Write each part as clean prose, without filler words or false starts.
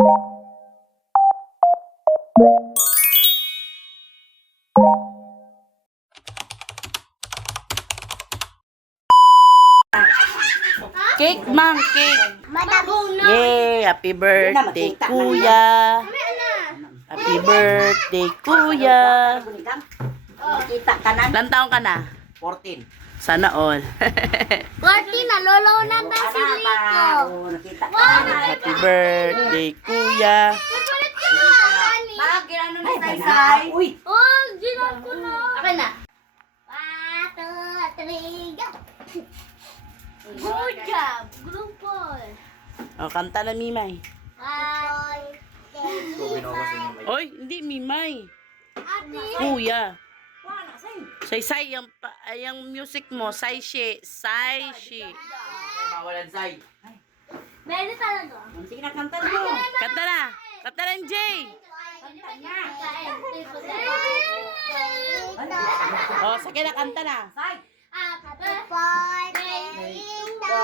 Cake, mang, cake. Yay! Happy birthday, kuya. Happy birthday, kuya. Nakita ka na. Ilang taong ka na? 14. Sana all. 14 na, lolo na na si Rico. Nakita ka na. Happy birthday, kuya. Nagkulit ka na, Ani. Bakit ginano ni Saysay? Uy! Oh, ginan ko na. Akin na. 1, 2, 3, go. Good job, grupo. O, kanta na, Mimay. Ate. Oy, hindi, Mimay. Ate. Kuya. Say, yung music mo, say-she. Say-she. Mawalan Say. Pwede talaga. Sige na, kanta mo. Kanta na. Kanta na, Jay. O, sige na, kanta na. Happy birthday, Linda.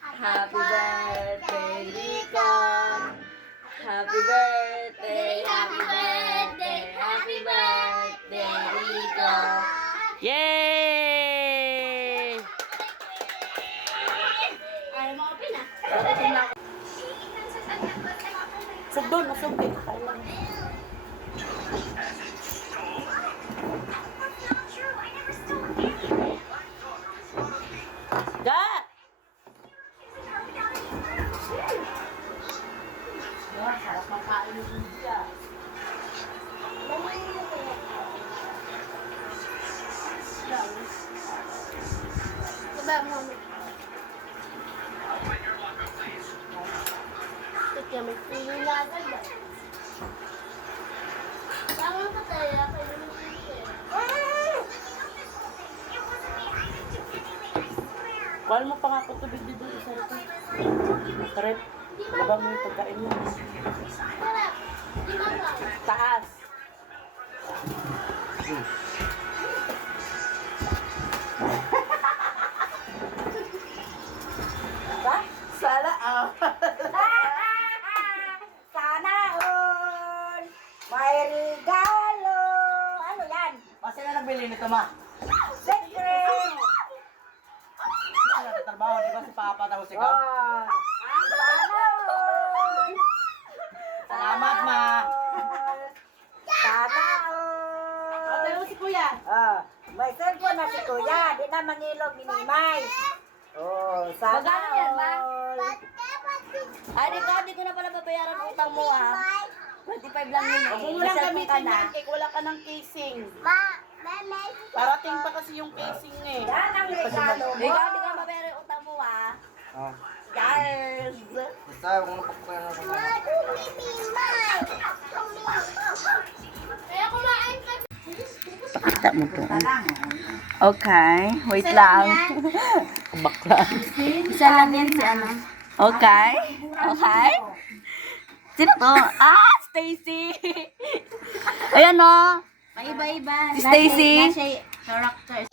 Happy birthday, Rico. Happy birthday, Happy birthday, happy birthday, Rico. Yay! Ayaw mo open ah. Sugdon, nasugdon. Ga! Sarap makain yung siya. Diba mo? Ito may feeling na agad ba? Tama ka tayo, kayo naman Kuhaan mo pa nga ako tubig dito sa rito. Sarap. Labang mo yung pagkain mo. Sarap. Di ba ba? Taas. Sala. Sana all. May regalo. Ano yan? Kasi na nagbili nito, ma. Secret. Ano na trabaho, di ba si Papa tapos ikaw? Oh. Sana all. Salamat, ma. Sana all. Ano mo si Kuya? May cellphone na si Kuya. Di na mangilog ni Mimay. Oh, sana Magkano yan, ma? all. Di ko na pala babayaran ang utang mo ah. 25 lang yun Huwag mo lang gamitin yan, cake. Wala ka ng casing. Parating pa kasi yung casing eh. Yan ang regalo mo. Di ko na babayaran ang utang mo ah. Oh. Yes! Basta, kung napapakain na sa Kaya kumain ka. Pakita mo po. Okay, wait lang. Bakla. Isa lang yan si ano. Okay. Okay. Sino to? Ah, Stacy. Ayan o. Paiba-iba. Si Stacy. Nasa characters.